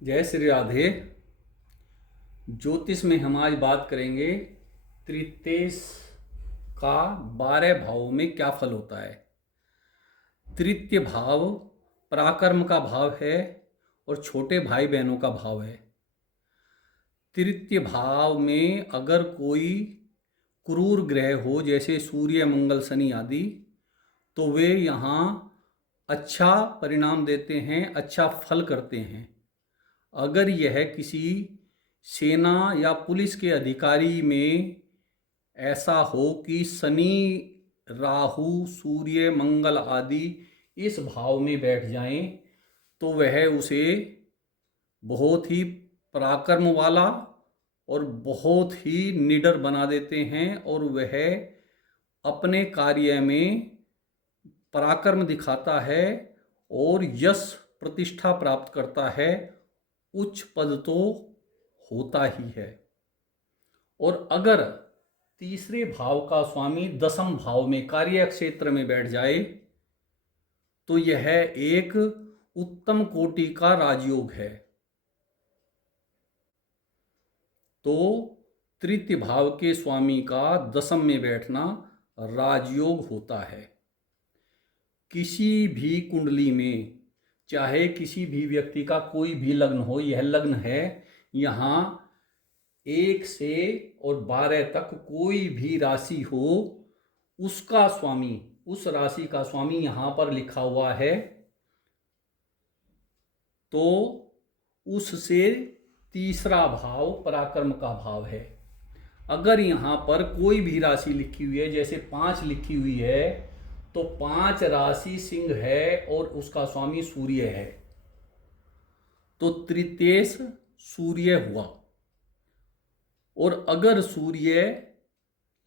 जय श्री राधे। ज्योतिष में हम आज बात करेंगे तृतीयेश का 12 भावों में क्या फल होता है। तृतीय भाव पराक्रम का भाव है और छोटे भाई बहनों का भाव है। तृतीय भाव में अगर कोई क्रूर ग्रह हो जैसे सूर्य, मंगल, शनि आदि, तो वे यहाँ अच्छा परिणाम देते हैं, अच्छा फल करते हैं। अगर यह किसी सेना या पुलिस के अधिकारी में ऐसा हो कि शनि, राहु, सूर्य, मंगल आदि इस भाव में बैठ जाएं, तो वह उसे बहुत ही पराक्रम वाला और बहुत ही निडर बना देते हैं और वह अपने कार्य में पराक्रम दिखाता है और यश प्रतिष्ठा प्राप्त करता है। उच्च पद तो होता ही है। और अगर तीसरे भाव का स्वामी दसम भाव में कार्य क्षेत्र में बैठ जाए तो यह एक उत्तम कोटि का राजयोग है। तो तृतीय भाव के स्वामी का दसम में बैठना राजयोग होता है। किसी भी कुंडली में, चाहे किसी भी व्यक्ति का कोई भी लग्न हो, यह लग्न है, यहाँ 1 से और 12 तक कोई भी राशि हो, उसका स्वामी, उस राशि का स्वामी यहाँ पर लिखा हुआ है, तो उससे तीसरा भाव पराक्रम का भाव है। अगर यहाँ पर कोई भी राशि लिखी हुई है, जैसे 5 लिखी हुई है, तो 5 राशि सिंह है और उसका स्वामी सूर्य है, तो तृतीयेश सूर्य हुआ। और अगर सूर्य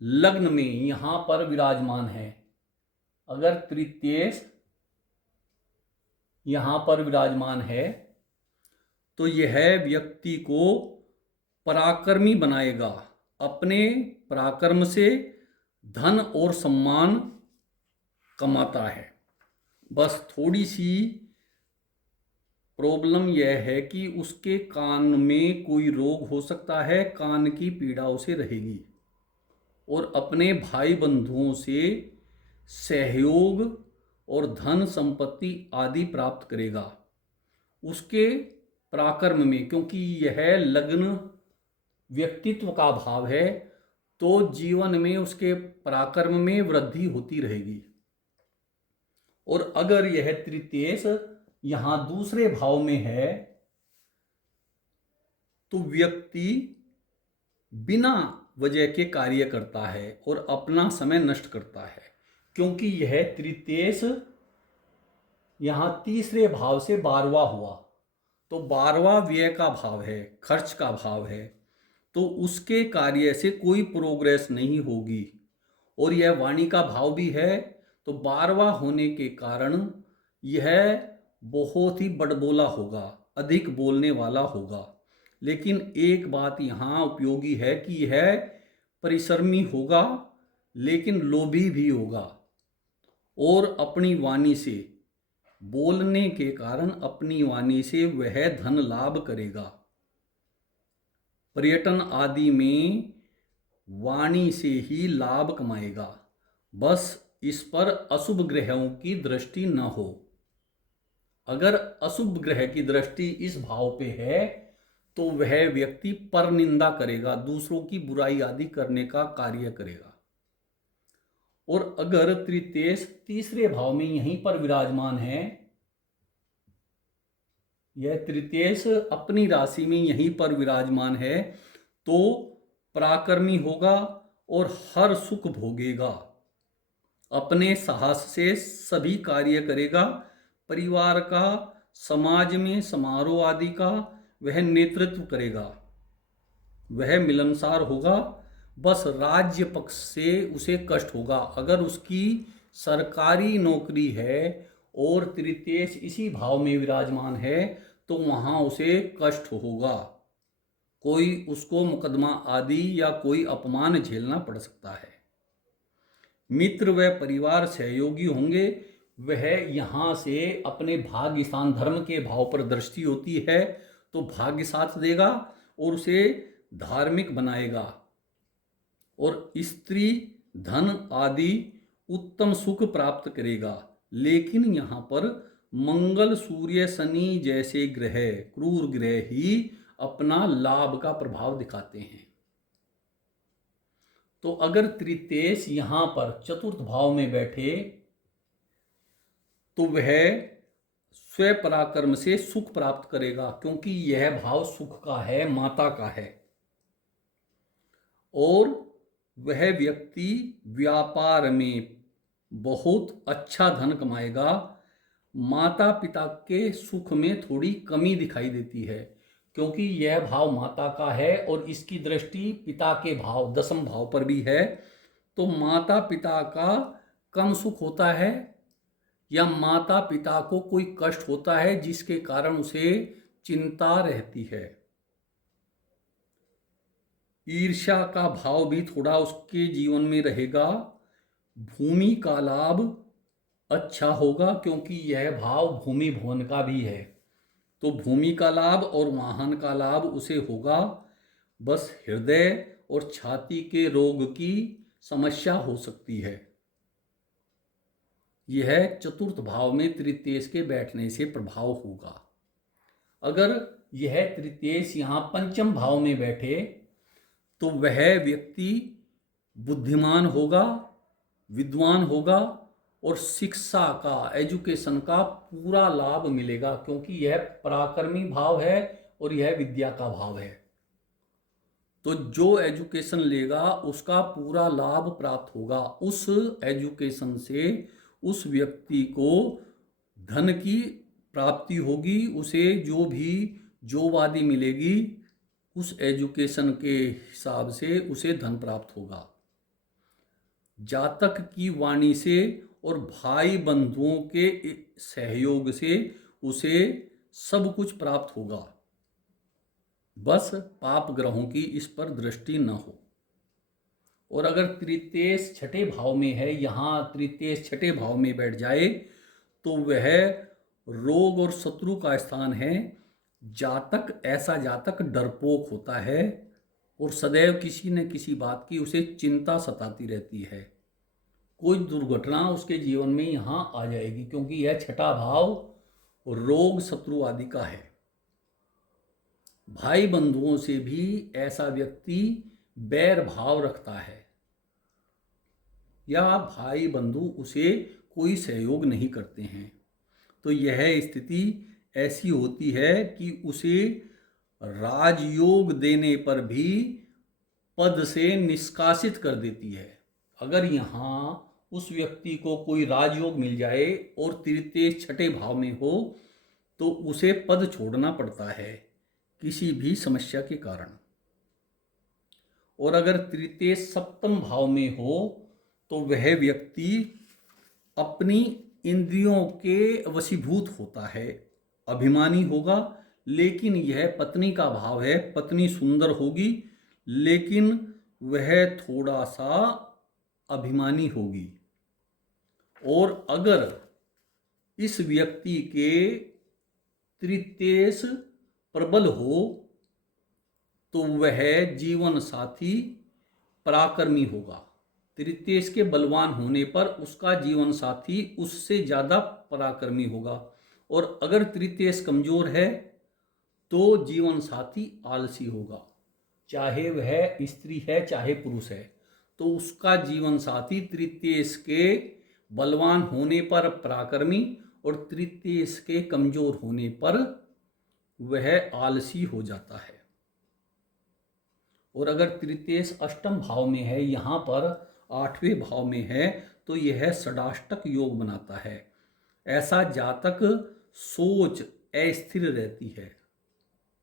लग्न में यहां पर विराजमान है, अगर तृतीयेश यहां पर विराजमान है, तो यह व्यक्ति को पराक्रमी बनाएगा। अपने पराक्रम से धन और सम्मान कमाता है। बस थोड़ी सी प्रॉब्लम यह है कि उसके कान में कोई रोग हो सकता है, कान की पीड़ा उसे रहेगी। और अपने भाई बंधुओं से सहयोग और धन संपत्ति आदि प्राप्त करेगा उसके पराक्रम में, क्योंकि यह लग्न व्यक्तित्व का भाव है, तो जीवन में उसके पराक्रम में वृद्धि होती रहेगी। और अगर यह तृतीयेश यहां दूसरे भाव में है, तो व्यक्ति बिना वजह के कार्य करता है और अपना समय नष्ट करता है, क्योंकि यह तृतीयेश यहां तीसरे भाव से 12वां हुआ, तो 12वां व्यय का भाव है, खर्च का भाव है, तो उसके कार्य से कोई प्रोग्रेस नहीं होगी। और यह वाणी का भाव भी है, तो 12वां होने के कारण यह बहुत ही बड़बोला होगा, अधिक बोलने वाला होगा। लेकिन एक बात यहाँ उपयोगी है कि यह परिश्रमी होगा, लेकिन लोभी भी होगा, और अपनी वाणी से, बोलने के कारण अपनी वाणी से वह धन लाभ करेगा। पर्यटन आदि में वाणी से ही लाभ कमाएगा। बस इस पर अशुभ ग्रहों की दृष्टि न हो। अगर अशुभ ग्रह की दृष्टि इस भाव पे है, तो वह व्यक्ति पर निंदा करेगा, दूसरों की बुराई आदि करने का कार्य करेगा। और अगर तृतीयेश तीसरे भाव में यहीं पर विराजमान है, यह तृतीयेश अपनी राशि में यहीं पर विराजमान है, तो पराक्रमी होगा और हर सुख भोगेगा। अपने साहस से सभी कार्य करेगा। परिवार का, समाज में समारोह आदि का वह नेतृत्व करेगा। वह मिलनसार होगा। बस राज्य पक्ष से उसे कष्ट होगा। अगर उसकी सरकारी नौकरी है और तृतीयेश इसी भाव में विराजमान है, तो वहाँ उसे कष्ट होगा। कोई उसको मुकदमा आदि या कोई अपमान झेलना पड़ सकता है। मित्र व परिवार सहयोगी होंगे। वह यहाँ से अपने भाग्य स्थान धर्म के भाव पर दृष्टि होती है, तो भाग्य साथ देगा और उसे धार्मिक बनाएगा, और स्त्री धन आदि उत्तम सुख प्राप्त करेगा। लेकिन यहाँ पर मंगल, सूर्य, शनि जैसे ग्रह, क्रूर ग्रह ही अपना लाभ का प्रभाव दिखाते हैं। तो अगर तृतीयेश यहां पर चतुर्थ भाव में बैठे तो वह स्वपराक्रम से सुख प्राप्त करेगा, क्योंकि यह भाव सुख का है, माता का है। और वह व्यक्ति व्यापार में बहुत अच्छा धन कमाएगा। माता पिता के सुख में थोड़ी कमी दिखाई देती है, क्योंकि यह भाव माता का है और इसकी दृष्टि पिता के भाव, दसम भाव पर भी है। तो माता पिता का कम सुख होता है, या माता पिता को कोई कष्ट होता है जिसके कारण उसे चिंता रहती है। ईर्ष्या का भाव भी थोड़ा उसके जीवन में रहेगा। भूमि का लाभ अच्छा होगा, क्योंकि यह भाव भूमि भवन का भी है। तो भूमि का लाभ और वाहन का लाभ उसे होगा। बस हृदय और छाती के रोग की समस्या हो सकती है। यह चतुर्थ भाव में तृतीयेश के बैठने से प्रभाव होगा। अगर यह तृतीयेश यहाँ पंचम भाव में बैठे तो वह व्यक्ति बुद्धिमान होगा, विद्वान होगा और शिक्षा का, एजुकेशन का पूरा लाभ मिलेगा, क्योंकि यह पराक्रमी भाव है और यह विद्या का भाव है। तो जो एजुकेशन लेगा उसका पूरा लाभ प्राप्त होगा। उस एजुकेशन से उस व्यक्ति को धन की प्राप्ति होगी, उसे जो भी जॉब आदि मिलेगी उस एजुकेशन के हिसाब से उसे धन प्राप्त होगा। जातक की वाणी से और भाई बंधुओं के सहयोग से उसे सब कुछ प्राप्त होगा। बस पाप ग्रहों की इस पर दृष्टि न हो। और अगर तृतीयेश छठे भाव में है, यहाँ तृतीयेश छठे भाव में बैठ जाए तो वह रोग और शत्रु का स्थान है। जातक, ऐसा जातक डरपोक होता है और सदैव किसी न किसी बात की उसे चिंता सताती रहती है। कोई दुर्घटना उसके जीवन में यहाँ आ जाएगी, क्योंकि यह छठा भाव रोग, शत्रु आदि का है। भाई बंधुओं से भी ऐसा व्यक्ति बैर भाव रखता है, या भाई बंधु उसे कोई सहयोग नहीं करते हैं। तो यह स्थिति ऐसी होती है कि उसे राजयोग देने पर भी पद से निष्कासित कर देती है। अगर यहाँ उस व्यक्ति को कोई राजयोग मिल जाए और तृतीयेश छठे भाव में हो तो उसे पद छोड़ना पड़ता है किसी भी समस्या के कारण। और अगर तृतीयेश सप्तम भाव में हो तो वह व्यक्ति अपनी इंद्रियों के वशीभूत होता है, अभिमानी होगा। लेकिन यह पत्नी का भाव है, पत्नी सुंदर होगी लेकिन वह थोड़ा सा अभिमानी होगी। और अगर इस व्यक्ति के तृतीयेश प्रबल हो तो वह जीवन साथी पराक्रमी होगा। तृतीयेश के बलवान होने पर उसका जीवन साथी उससे ज़्यादा पराक्रमी होगा। और अगर तृतीयेश कमजोर है तो जीवन साथी आलसी होगा, चाहे वह स्त्री है चाहे पुरुष है। तो उसका जीवन साथी तृतीयेश के बलवान होने पर पराक्रमी और तृतीयेश के कमजोर होने पर वह आलसी हो जाता है। और अगर तृतीयेश अष्टम भाव में है, यहाँ पर आठवें भाव में है, तो यह षडाष्टक योग बनाता है। ऐसा जातक सोच अस्थिर रहती है,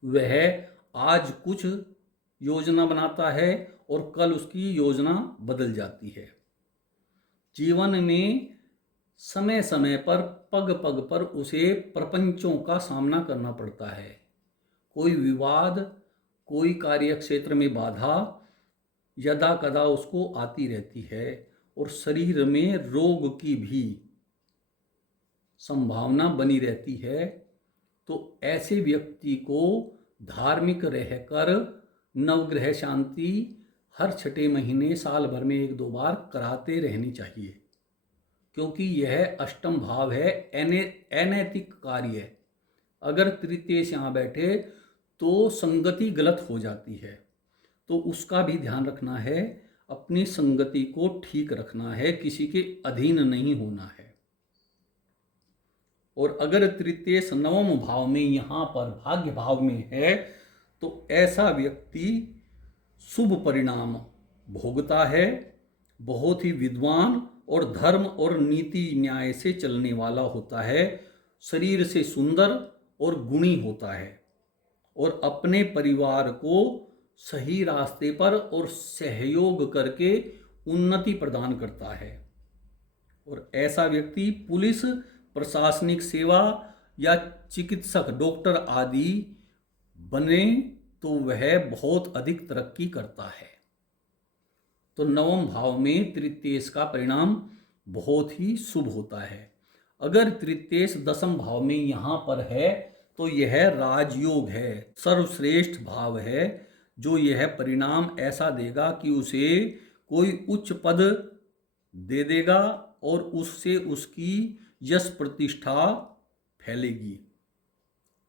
वह आज कुछ योजना बनाता है और कल उसकी योजना बदल जाती है। जीवन में समय समय पर पग पग पर उसे प्रपंचों का सामना करना पड़ता है। कोई विवाद, कोई कार्य क्षेत्र में बाधा यदा कदा उसको आती रहती है और शरीर में रोग की भी संभावना बनी रहती है। तो ऐसे व्यक्ति को धार्मिक रहकर नवग्रह शांति हर 6 महीने साल भर में 1-2 बार कराते रहनी चाहिए, क्योंकि यह अष्टम भाव है, अनैतिक कार्य है। अगर तृतीय से यहाँ बैठे तो संगति गलत हो जाती है, तो उसका भी ध्यान रखना है, अपनी संगति को ठीक रखना है, किसी के अधीन नहीं होना है। और अगर तृतीय नवम भाव में यहाँ पर भाग्य भाव में है तो ऐसा व्यक्ति शुभ परिणाम भोगता है, बहुत ही विद्वान और धर्म और नीति न्याय से चलने वाला होता है, शरीर से सुंदर और गुणी होता है और अपने परिवार को सही रास्ते पर और सहयोग करके उन्नति प्रदान करता है। और ऐसा व्यक्ति पुलिस, प्रशासनिक सेवा या चिकित्सक, डॉक्टर आदि बने तो वह बहुत अधिक तरक्की करता है। तो नवम भाव में तृतीय का परिणाम बहुत ही शुभ होता है। अगर तृतीय दशम भाव में यहाँ पर है तो यह राजयोग है, सर्वश्रेष्ठ भाव है, जो यह परिणाम ऐसा देगा कि उसे कोई उच्च पद दे देगा और उससे उसकी यश प्रतिष्ठा फैलेगी।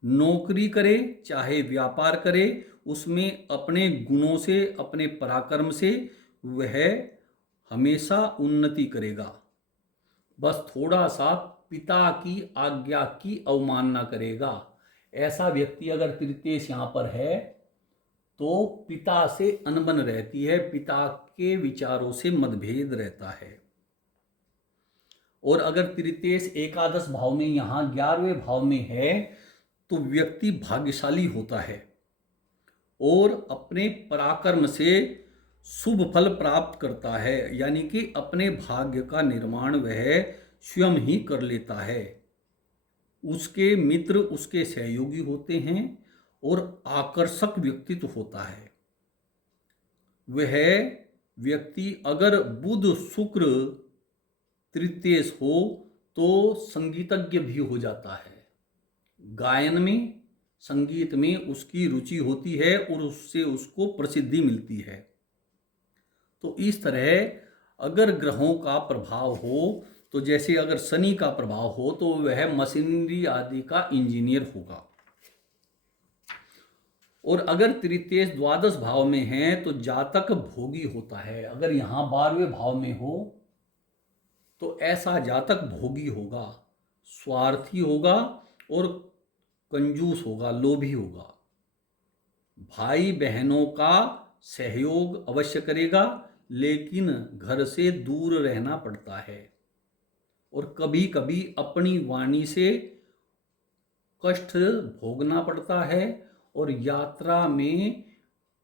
नौकरी करे चाहे व्यापार करे, उसमें अपने गुणों से, अपने पराक्रम से वह हमेशा उन्नति करेगा। बस थोड़ा सा पिता की आज्ञा की अवमानना करेगा। ऐसा व्यक्ति अगर तृतीय यहाँ पर है तो पिता से अनबन रहती है, पिता के विचारों से मतभेद रहता है। और अगर तृतीय एकादश भाव में यहाँ 11वें भाव में है तो व्यक्ति भाग्यशाली होता है और अपने पराक्रम से शुभ फल प्राप्त करता है, यानी कि अपने भाग्य का निर्माण वह स्वयं ही कर लेता है। उसके मित्र उसके सहयोगी होते हैं और आकर्षक व्यक्तित्व होता है। वह व्यक्ति अगर बुध शुक्र तृतीय हो तो संगीतज्ञ भी हो जाता है। गायन में, संगीत में उसकी रुचि होती है और उससे उसको प्रसिद्धि मिलती है। तो इस तरह अगर ग्रहों का प्रभाव हो तो जैसे अगर शनि का प्रभाव हो तो वह मशीनरी आदि का इंजीनियर होगा। और अगर तृतीय द्वादश भाव में है तो जातक भोगी होता है। अगर यहाँ 12वें भाव में हो तो ऐसा जातक भोगी होगा, स्वार्थी होगा और कंजूस होगा, लोभी होगा। भाई बहनों का सहयोग अवश्य करेगा, लेकिन घर से दूर रहना पड़ता है और कभी कभी अपनी वाणी से कष्ट भोगना पड़ता है और यात्रा में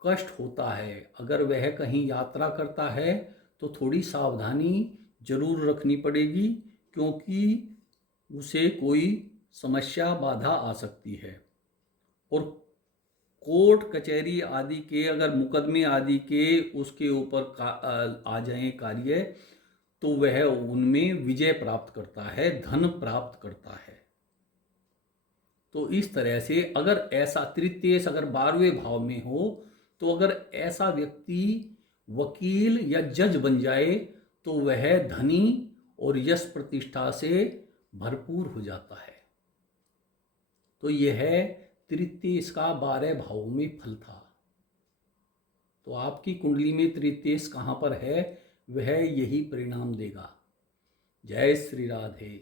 कष्ट होता है। अगर वह कहीं यात्रा करता है तो थोड़ी सावधानी जरूर रखनी पड़ेगी, क्योंकि उसे कोई समस्या बाधा आ सकती है। और कोर्ट कचहरी आदि के अगर मुकदमे आदि के उसके ऊपर आ जाएं कार्य तो वह उनमें विजय प्राप्त करता है, धन प्राप्त करता है। तो इस तरह से अगर ऐसा तृतीय अगर 12वें भाव में हो तो अगर ऐसा व्यक्ति वकील या जज बन जाए तो वह धनी और यश प्रतिष्ठा से भरपूर हो जाता है। तो यह तृतीय का 12 भावों में फल था। तो आपकी कुंडली में तृतीय कहाँ पर है वह यही परिणाम देगा। जय श्री राधे।